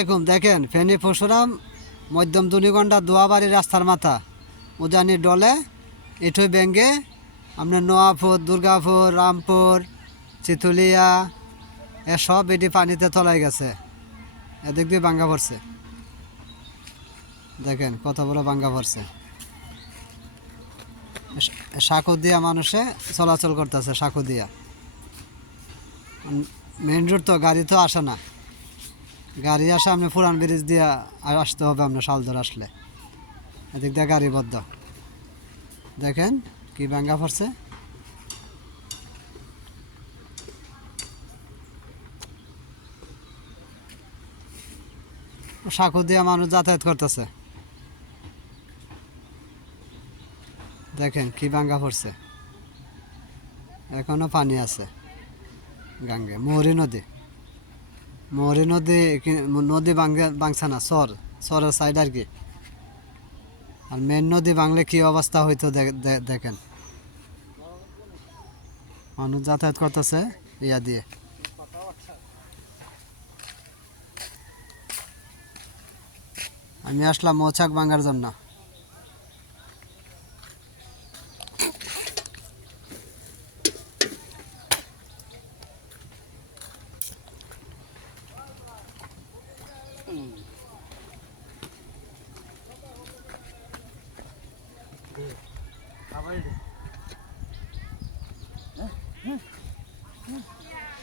আলাইকুম। দেখেন ফেনী পরশুরাম মধ্যম দুনিগন্ডা দোয়াবাড়ি রাস্তার মাথা উজানি ডলে এঠই ব্যাঙ্গে আপনার নোয়াপুর, দুর্গাপুর, রামপুর, চিতুলিয়া এসব এটি পানিতে তলাই গেছে। এদিক দিয়ে ভাঙ্গা পড়ছে। দেখেন কত বড় ভাঙ্গা পড়ছে। সাঁকো দিয়া মানুষে চলাচল করতেছে। সাঁকো দিয়া মেন রোড তো, গাড়ি তো আসে না। গাড়ি আসে আপনি পুরান ব্রিজ দিয়ে আসতে হবে আপনার শালদর আসলে। এদিক দিয়ে গাড়ি বদ্ধ। দেখেন কি ভাঙ্গা পড়ছে। সাঁকো দিয়ে মানুষ যাতায়াত করতেছে। দেখেন কি ভাঙ্গা পড়ছে। এখনো পানি আছে গাঙ্গে। মোহরী নদী, মোহরী নদী নদী ভাঙছে না, সরের সাইড আর কি। আর মেন নদী ভাঙলে কি অবস্থা হইতো দেখেন। মানুষ যাতায়াত করতেছে ইয়া দিয়ে। আমি আসলাম মৌচাক ভাঙার জন্য।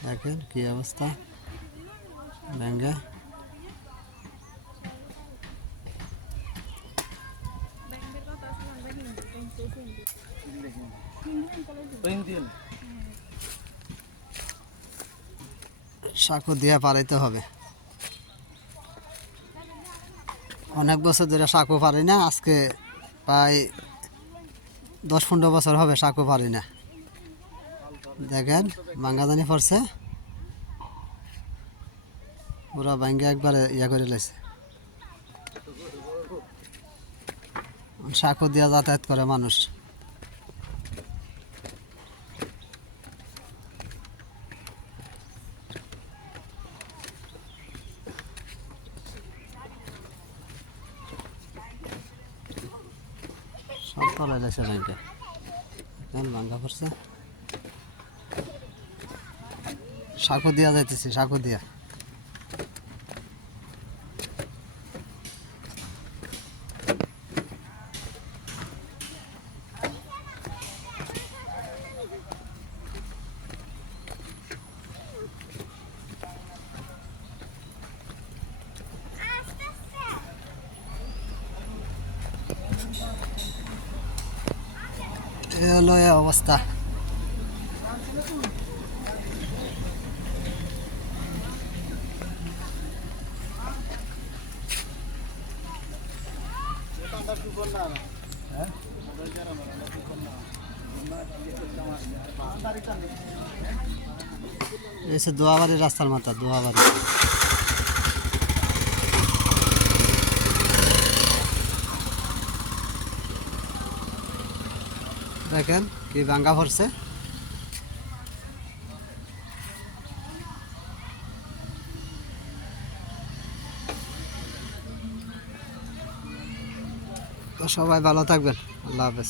দেখেন কি অবস্থা ব্যাঙ্গে। সাঁকো দিয়ে পারাইতে হবে। অনেক বছর ধরে সাঁকো পারি না। আজকে প্রায় 10-15 বছর হবে সাঁকো পারি না। দেখেন ভাঙ্গাদানি পড়ছে পুরা ভাঙ্গা একবারে ইয়া করে লেছে। সাঁকো দিয়া যাতায়াত করে মানুষ। সব তলায় লেছে ভাঙ্গা। ভাঙ্গা পড়ছে। সাঁকো দিয়া যাইতেছে, সাঁকো দিয়া। এ হলো এই অবস্থা। এসে দোয়াবাড়ি রাস্তার মাথা, দোয়াবাড়ি। দেখেন কি ভাঙ্গা পড়ছে। তো সবাই ভালো থাকবেন। আল্লাহ হাফেজ।